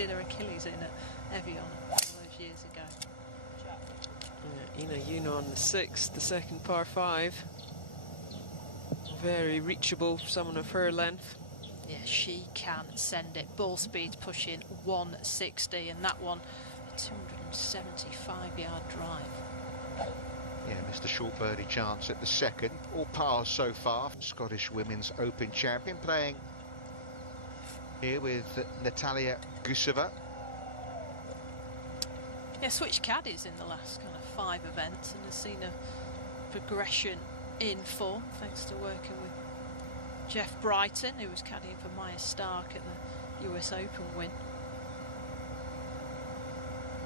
did her Achilles in at Evian all those years ago. Ena Yuno on the 6th, the second par 5. Very reachable for someone of her length. Yeah, she can send it. Ball speed pushing 160, and that one a 275-yard drive. Yeah, missed a short birdie chance at the second. All pars so far. Scottish Women's Open champion playing here with Nataliya Guseva. Yeah, switched caddies in the last kind of 5 events and has seen a progression in form thanks to working with Jeff Brighton, who was caddying for Maya Stark at the US Open win.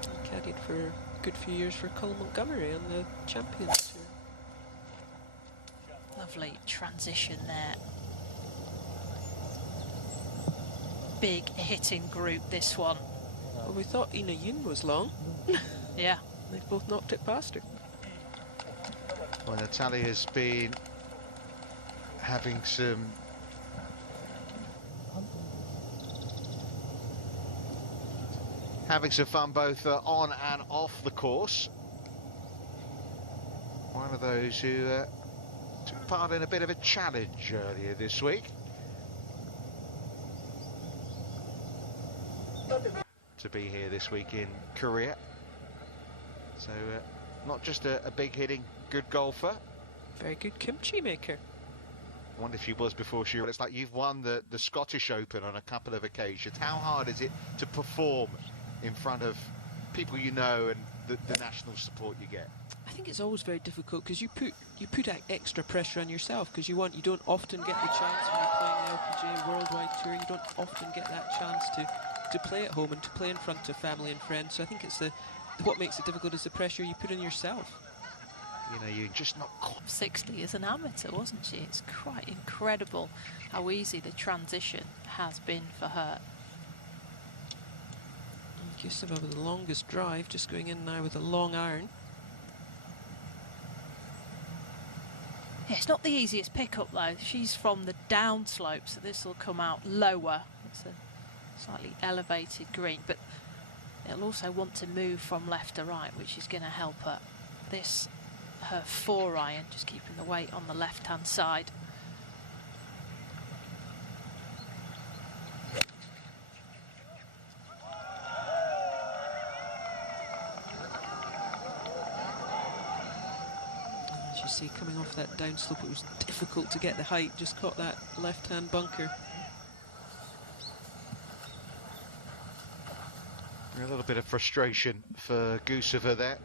He caddied for a good few years for Colin Montgomery on the Champions Tour. Lovely transition there. Big hitting group, this one. Well, we thought Ena Yuno was long. Yeah. They've both knocked it past her. Well, Nataliya's been having some fun both on and off the course. One of those who took part in a bit of a challenge earlier this week. To be here this week in Korea. So not just a big hitting, good golfer. Very good kimchi maker. I wonder if she was before she... It's like you've won the Scottish Open on a couple of occasions. How hard is it to perform in front of people you know and the national support you get? I think it's always very difficult because you put extra pressure on yourself because you don't often get the chance when you're playing the LPGA Worldwide Tour. You don't often get that chance to play at home and to play in front of family and friends. So I think it's what makes it difficult is the pressure you put on yourself. You know, you're just not... 60 as an amateur, wasn't she? It's quite incredible how easy the transition has been for her. Guseva with the longest drive, just going in now with a long iron. Yeah, it's not the easiest pickup though. She's from the downslope, so this will come out lower. It's a slightly elevated green, but it'll also want to move from left to right, which is going to help her. This, her 4-iron, just keeping the weight on the left-hand side. As you see, coming off that downslope, it was difficult to get the height, just caught that left-hand bunker. A little bit of frustration for Guseva there,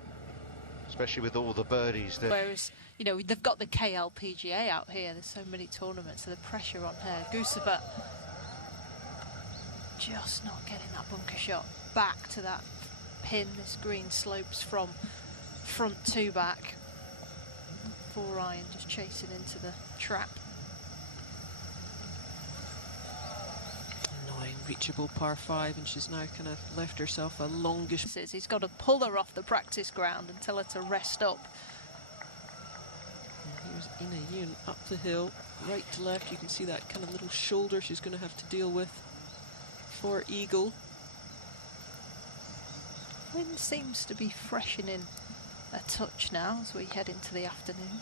especially with all the birdies there. Whereas, you know, they've got the KLPGA out here. There's so many tournaments, so the pressure on her. Guseva just not getting that bunker shot back to that pin. This green slopes from front to back. 4-iron just chasing into the trap. Reachable par 5, and she's now kind of left herself a longish... He's got to pull her off the practice ground and tell her to rest up. And here's Ena Yuno up the hill, right to left. You can see that kind of little shoulder she's going to have to deal with for eagle. Wind seems to be freshening a touch now as we head into the afternoon.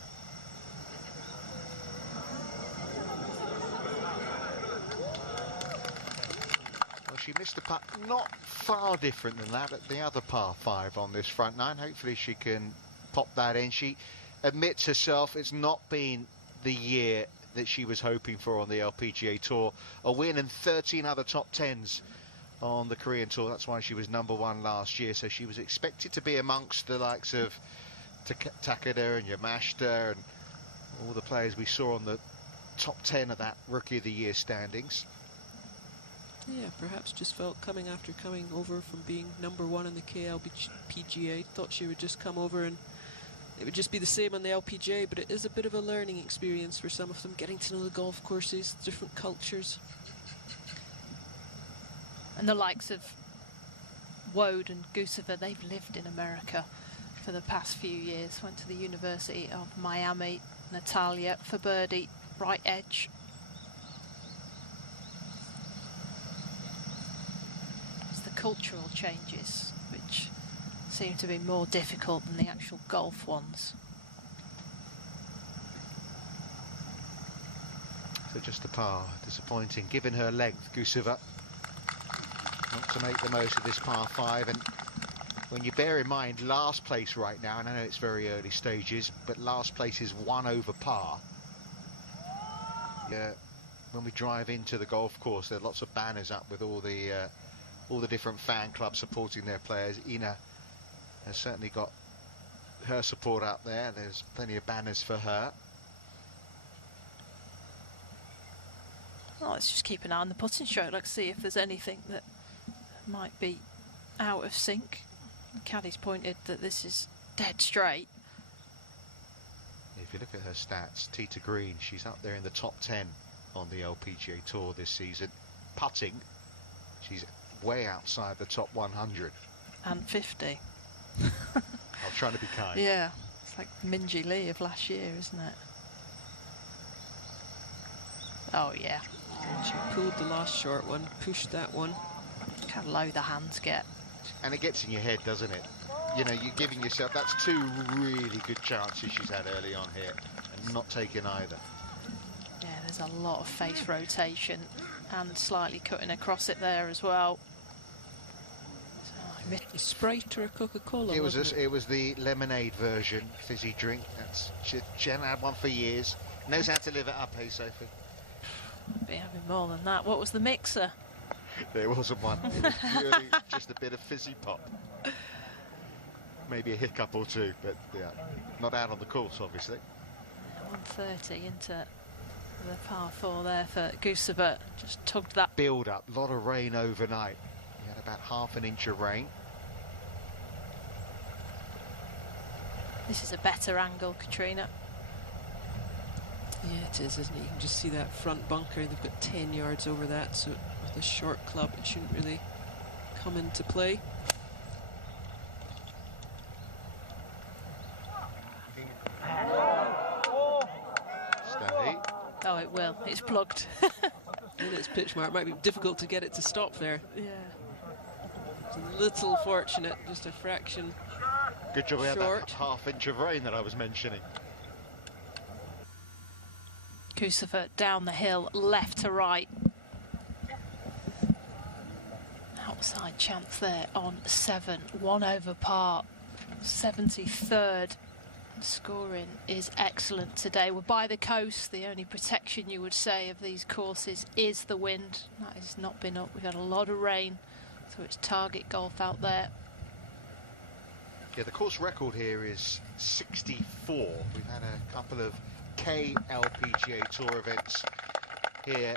She missed the putt, not far different than that at the other par 5 on this front nine. Hopefully she can pop that in. She admits herself it's not been the year that she was hoping for on the LPGA Tour. A win and 13 other top 10s on the Korean Tour. That's why she was #1 last year. So she was expected to be amongst the likes of Takada and Yamashita and all the players we saw on the top 10 of that Rookie of the Year standings. Yeah, perhaps just felt coming over from being #1 in the KLPGA, thought she would just come over and it would just be the same on the LPGA, but it is a bit of a learning experience for some of them, getting to know the golf courses, different cultures. And the likes of Wode and Guseva, they've lived in America for the past few years, went to the University of Miami. Nataliya for birdie, right edge. cultural changes, which seem to be more difficult than the actual golf ones. So just a par, disappointing. Given her length, Guseva not to make the most of this par 5. And when you bear in mind last place right now, and I know it's very early stages, but last place is 1 over par. Yeah, when we drive into the golf course, there are lots of banners up with all the different fan clubs supporting their players. Ena has certainly got her support up there. There's plenty of banners for her. Well, let's just keep an eye on the putting stroke. Let's see if there's anything that might be out of sync. The caddy's pointed that this is dead straight. If you look at her stats, Tita Green, she's up there in the top 10 on the LPGA Tour this season. Putting, she's way outside the top 100. And 50. I'm trying to be kind. Yeah, it's like Minjee Lee of last year, isn't it? Oh, yeah. And she pulled the last short one, pushed that one. Look how low the hands get. And it gets in your head, doesn't it? You know, you're giving yourself, that's 2 really good chances she's had early on here, and not taking either. Yeah, there's a lot of face rotation and slightly cutting across it there as well. So, A Sprite or a Coca-Cola? It was the lemonade version, fizzy drink. That's Jen had one for years. Knows how to live it up, hey Sophie? be having more than that. What was the mixer? There wasn't one. It was purely just a bit of fizzy pop. Maybe a hiccup or 2, but yeah, not out on the course, obviously. 130 into the par 4 there for Guseva. Just tugged that. Build up, a lot of rain overnight. We had about ½ an inch of rain. This is a better angle, Katrina. Yeah, it is, isn't it? You can just see that front bunker. They've got 10 yards over that, so with a short club, it shouldn't really come into play. Steady. Oh, it will. It's plugged. And it's pitch mark. It might be difficult to get it to stop there. Yeah. It's a little fortunate, just a fraction. Good job we had Short. that ½ inch of rain that I was mentioning. Guseva down the hill, left to right. Outside chance there on 7, 1 over par, 73rd. Scoring is excellent today. We're by the coast. The only protection you would say of these courses is the wind. That has not been up. We've had a lot of rain, so it's target golf out there. Yeah, the course record here is 64. We've had a couple of KLPGA Tour events here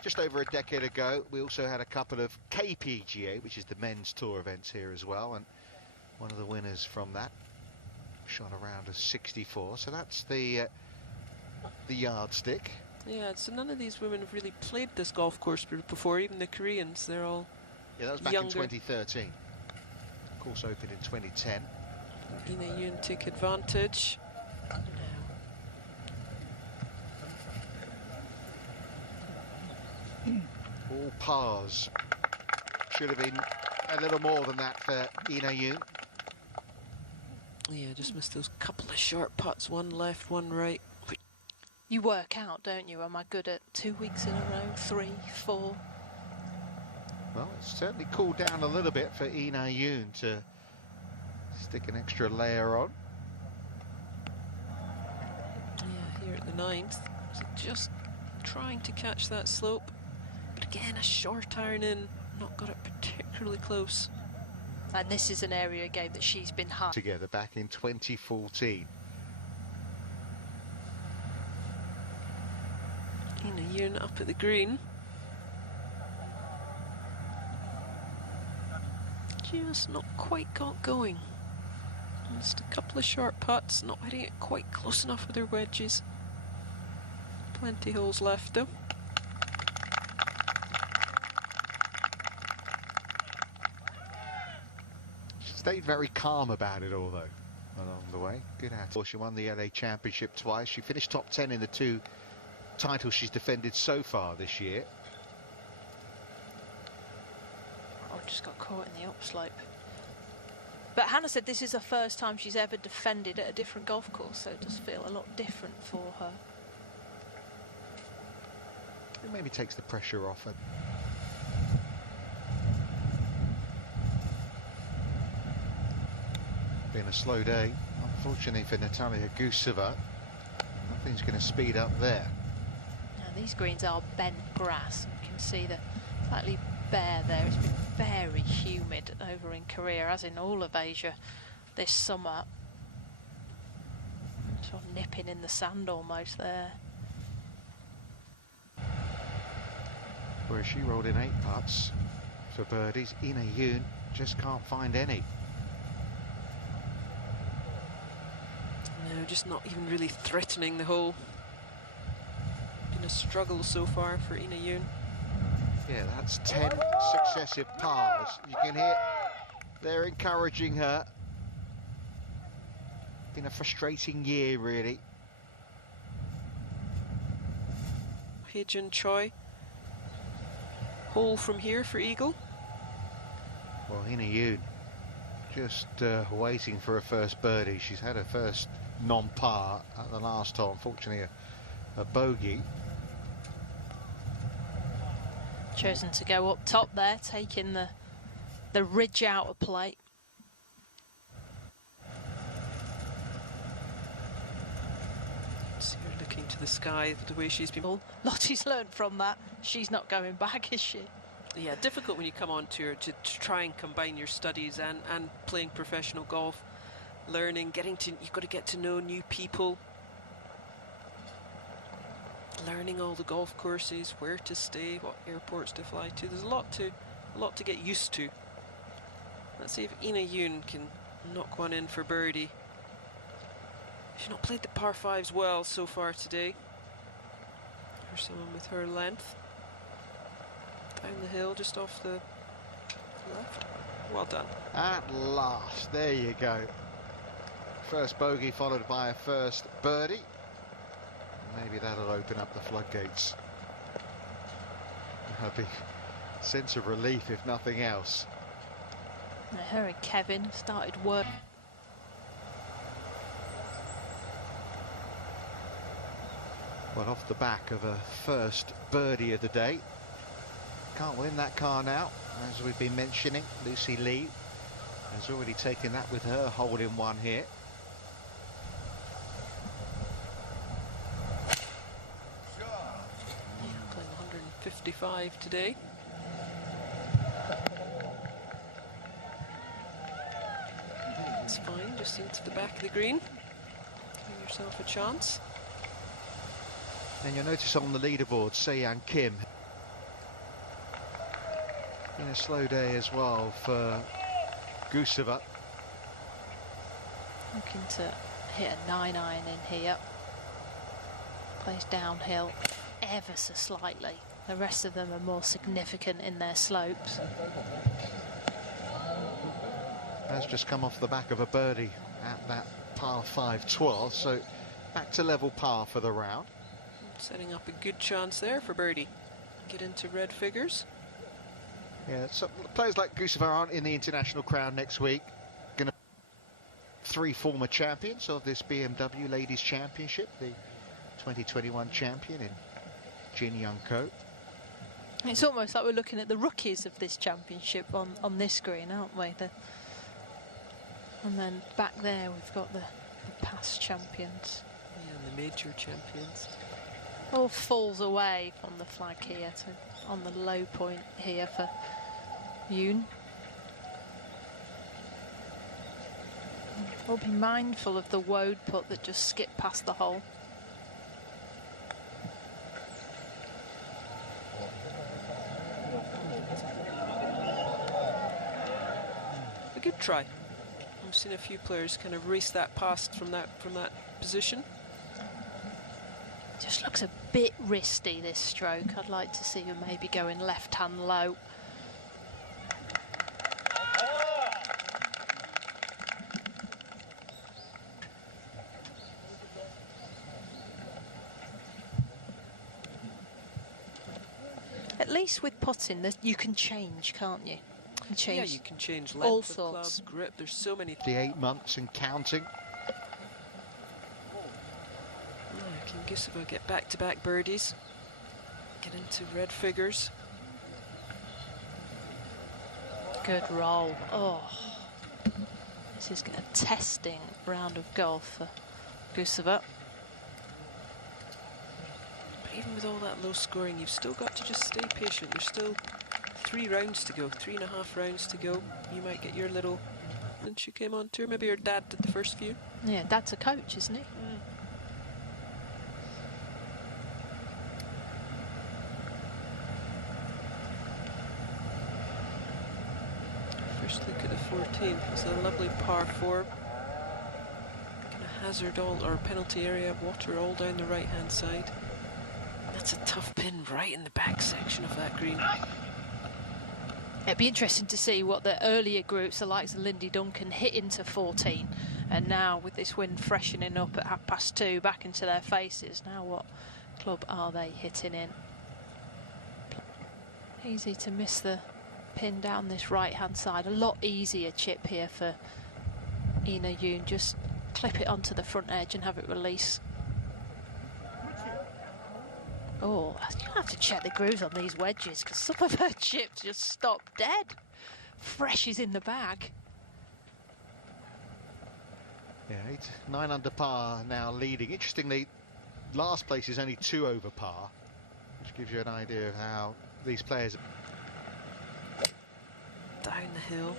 just over a decade ago. We also had a couple of KPGA, which is the men's tour events here as well, and one of the winners from that shot around a 64. So that's the yardstick. Yeah, so none of these women have really played this golf course before, even the Koreans. They're all that was back younger. in 2013. Course opened in 2010. Ena Yuno take advantage. All pars. Should have been a little more than that for Ena Yuno. Yeah, just missed those couple of short putts, one left, one right. You work out, don't you? Am I good at 2 weeks in a row, 3, 4? Well, it's certainly cooled down a little bit for Ena Yuno to stick an extra layer on. Yeah, here at the 9th. So just trying to catch that slope. But again, a short iron in, not got it particularly close. And this is an area game that she's been hard. Together back in 2014. Ena Yuno up at the green. Just not quite got going. Just a couple of short putts, not hitting it quite close enough with her wedges. Plenty holes left though. She stayed very calm about it all, though, along the way. Good at. She won the LA Championship twice. She finished top 10 in the 2 titles she's defended so far this year. Oh, just got caught caught in the upslope. But Hannah said this is the first time she's ever defended at a different golf course, so it does feel a lot different for her. It maybe takes the pressure off her. Been a slow day, unfortunately for Nataliya Guseva. Nothing's going to speed up there. Now these greens are bent grass. You can see the slightly bare there. It's been very humid over in Korea, as in all of Asia this summer. Sort of nipping in the sand almost there. Whereas she rolled in 8 putts for birdies, Ena Yuno just can't find any. No, just not even really threatening the hole. Been a struggle so far for Ena Yuno. Yeah, that's 10 successive pars. You can hear they're encouraging her. Been a frustrating year, really. Hye-Jin Choi. Hole from here for eagle. Well, Ena Yuno just waiting for her first birdie. She's had her first non-par at the last hole. Unfortunately, a bogey. Chosen to go up top there, taking the ridge out of play. So you're looking to the sky, the way she's been. Lottie's learned from that. She's not going back, is she? Yeah, difficult when you come on tour to try and combine your studies and playing professional golf, learning, you've got to get to know new people, learning all the golf courses, where to stay, what airports to fly to. There's a lot to get used to. Let's see if Ena Yuno can knock one in for birdie. She's not played the par 5s well so far today. Here's someone with her length. Down the hill, just off the left. Well done. At last, there you go. First bogey followed by a first birdie. Maybe that'll open up the floodgates. A big sense of relief, if nothing else. Now, her and Kevin started work. Well, off the back of a first birdie of the day. Can't win that car now, as we've been mentioning. Lucy Lee has already taken that with her hole-in-one here. Playing 155 today. That's fine, just into the back of the green. Give yourself a chance. And you'll notice on the leaderboard, Se-Yeon Kim. Been a slow day as well for Guseva. Looking to hit a 9-iron in here. Plays downhill ever so slightly. The rest of them are more significant in their slopes. Has just come off the back of a birdie at that par 5 12, so back to level par for the round. Setting up a good chance there for birdie. Get into red figures. Yeah, so players like Guseva aren't in the international crowd next week. Gonna 3 former champions of this BMW Ladies Championship, the 2021 champion in Jin Young Ko. It's almost like we're looking at the rookies of this championship on this screen, aren't we? And then back there we've got the past champions. Yeah, and the major champions. All falls away from the flag here, on the low point here for Yoon. We'll be mindful of the woad putt that just skipped past the hole. A good try. I've seen a few players kind of race that past from that position. Just looks a bit wristy, this stroke. I'd like to see him maybe going left hand low. At least with putting, you can change, can't you? Change Yeah, you can change all length of club, sorts. grip. There's so many. The 8 months and counting. Can Guseva get back-to-back birdies? Get into red figures. Good roll. Oh, this is a testing round of golf for Guseva. But even with all that low scoring, you've still got to just stay patient. There's still 3 rounds to go, 3.5 rounds to go. You might get your little... Since she came on tour, maybe her dad did the first few. Yeah, Dad's a coach, isn't he? First look at the 14th. It's a lovely par 4. Kind of hazard all, or penalty area, water all down the right-hand side. That's a tough pin right in the back section of that green. It'd be interesting to see what the earlier groups, the likes of Lindy Duncan, hit into 14. And now, with this wind freshening up at 2:30 back into their faces, now what club are they hitting in? Easy to miss the pin down this right-hand side. A lot easier chip here for Ena Yuno. Just clip it onto the front edge and have it release. Oh, you have to check the grooves on these wedges because some of her chips just stop dead. Fresh is in the bag. Yeah, 9 under par now leading. Interestingly, last place is only 2 over par, which gives you an idea of how these players... Down the hill.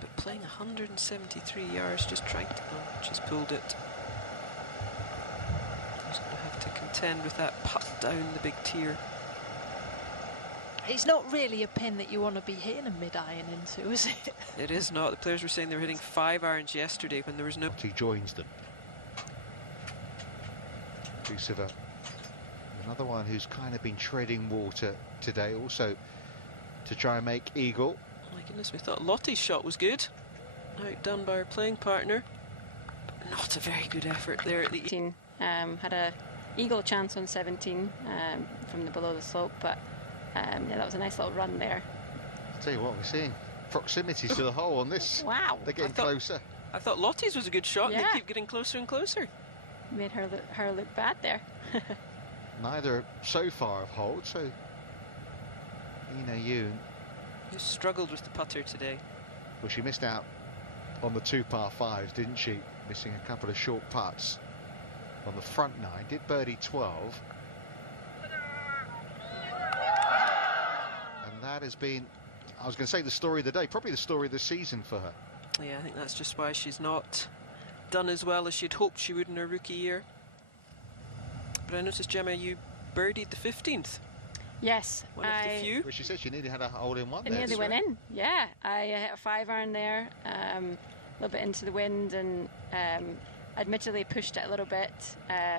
But playing 173 yards, just trying to... Oh, she's pulled it. She's going to have to contend with that putt down the big tier. It's not really a pin that you want to be hitting a mid-iron into, is it? It is not. The players were saying they were hitting 5 irons yesterday when there was no... He joins them. Guseva, another one who's kind of been treading water today, also to try and make eagle. Oh my goodness, we thought Lottie's shot was good. Outdone by her playing partner. But not a very good effort there at the... Had a eagle chance on 17 from the below the slope, but yeah, that was a nice little run there. I'll tell you what, we're seeing proximity to the hole on this. Wow. They're getting closer. I thought Lottie's was a good shot, Yeah. and they keep getting closer and closer. Made her look bad there. Neither so far have holed, so Ena Yuno, Who struggled with the putter today. well, she missed out on the 2 par 5s, didn't she? Missing a couple of short putts on the front 9. Did birdie 12. And that has been, I was going to say, the story of the day, probably the story of the season for her. Yeah, I think that's just why she's not done as well as she'd hoped she would in her rookie year. But I noticed, Gemma, you birdied the 15th. Yes, One of the few. Well, she said she nearly had a hole in one It there. nearly went in. Yeah, I hit a 5 iron there, a little bit into the wind, and admittedly pushed it a little bit.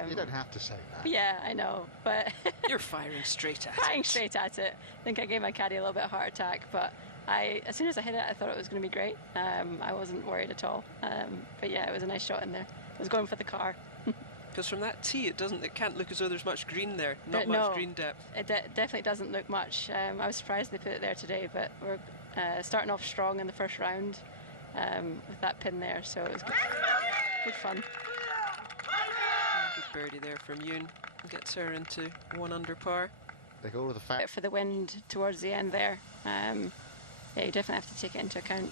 You don't have to say that. Yeah, I know, but You're firing straight at firing it. straight at it. I think I gave my caddy a little bit of a heart attack, but as soon as I hit it, I thought it was going to be great. I wasn't worried at all. But yeah, it was a nice shot in there. I was going for the car. Because from that tee, it can't look as though there's much green there. Not No. much green depth. It definitely doesn't look much. I was surprised they put it there today, but we're starting off strong in the first round with that pin there, so it was good fun. Good birdie there from Yoon. Gets her into 1 under par. They go all of the facts. For the wind towards the end there, yeah, you definitely have to take it into account.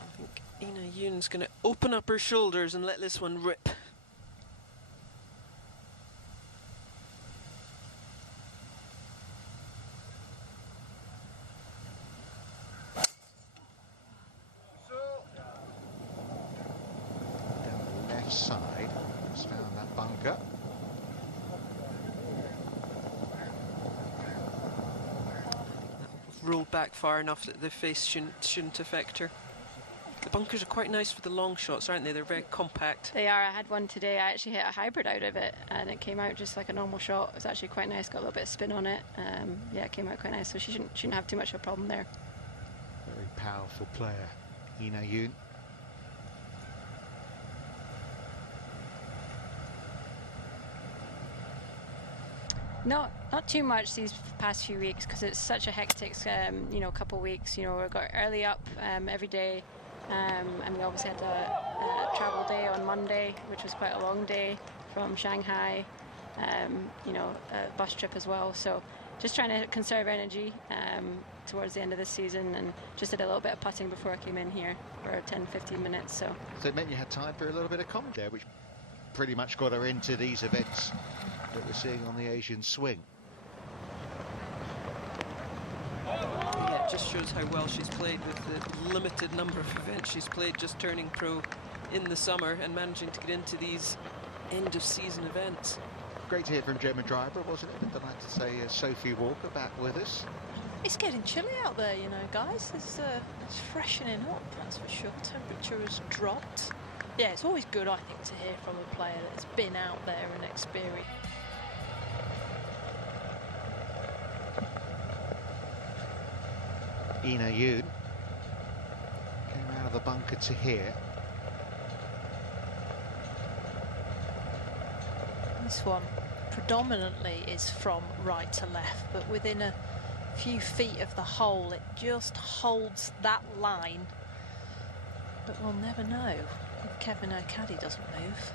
I think Ena Yuno's going to open up her shoulders and let this one rip. Down the left side, just found that bunker. Rolled back far enough that the face shouldn't affect her. The bunkers are quite nice for the long shots, aren't they? They're very compact. They are. I had one today. I actually hit a hybrid out of it, and it came out just like a normal shot. It was actually quite nice. Got a little bit of spin on it. Yeah, it came out quite nice. So she shouldn't have too much of a problem there. Very powerful player, Ena Yuno. Not too much these past few weeks because it's such a hectic, couple weeks. You know, we got early up every day, and we obviously had a travel day on Monday, which was quite a long day from Shanghai. A bus trip as well. So just trying to conserve energy towards the end of the season, and just did a little bit of putting before I came in here for 10-15 minutes. So it meant you had time for a little bit of comedy there, which pretty much got her into these events that we're seeing on the Asian swing. Yeah, it just shows how well she's played with the limited number of events she's played, just turning pro in the summer and managing to get into these end of season events. Great to hear from Gemma Driver, wasn't it? But delighted to say Sophie Walker back with us. It's getting chilly out there, you know, guys. It's freshening up, that's for sure. Temperature has dropped. Yeah, it's always good, I think, to hear from a player that's been out there and experienced. Ena Yuno came out of the bunker to here. This one predominantly is from right to left, but within a few feet of the hole, it just holds that line. But we'll never know if Kevin, her caddy, doesn't move.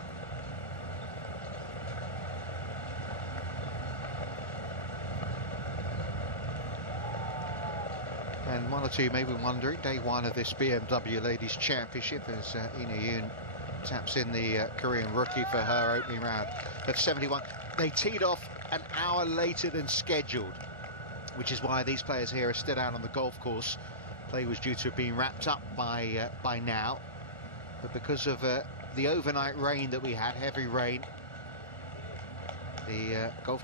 And one or two may be wondering, day one of this BMW Ladies Championship as Ena Yuno taps in the Korean rookie for her opening round of 71. They teed off an hour later than scheduled, which is why these players here are still out on the golf course. Play was due to have been wrapped up by now, but because of the overnight rain that we had, heavy rain, the golf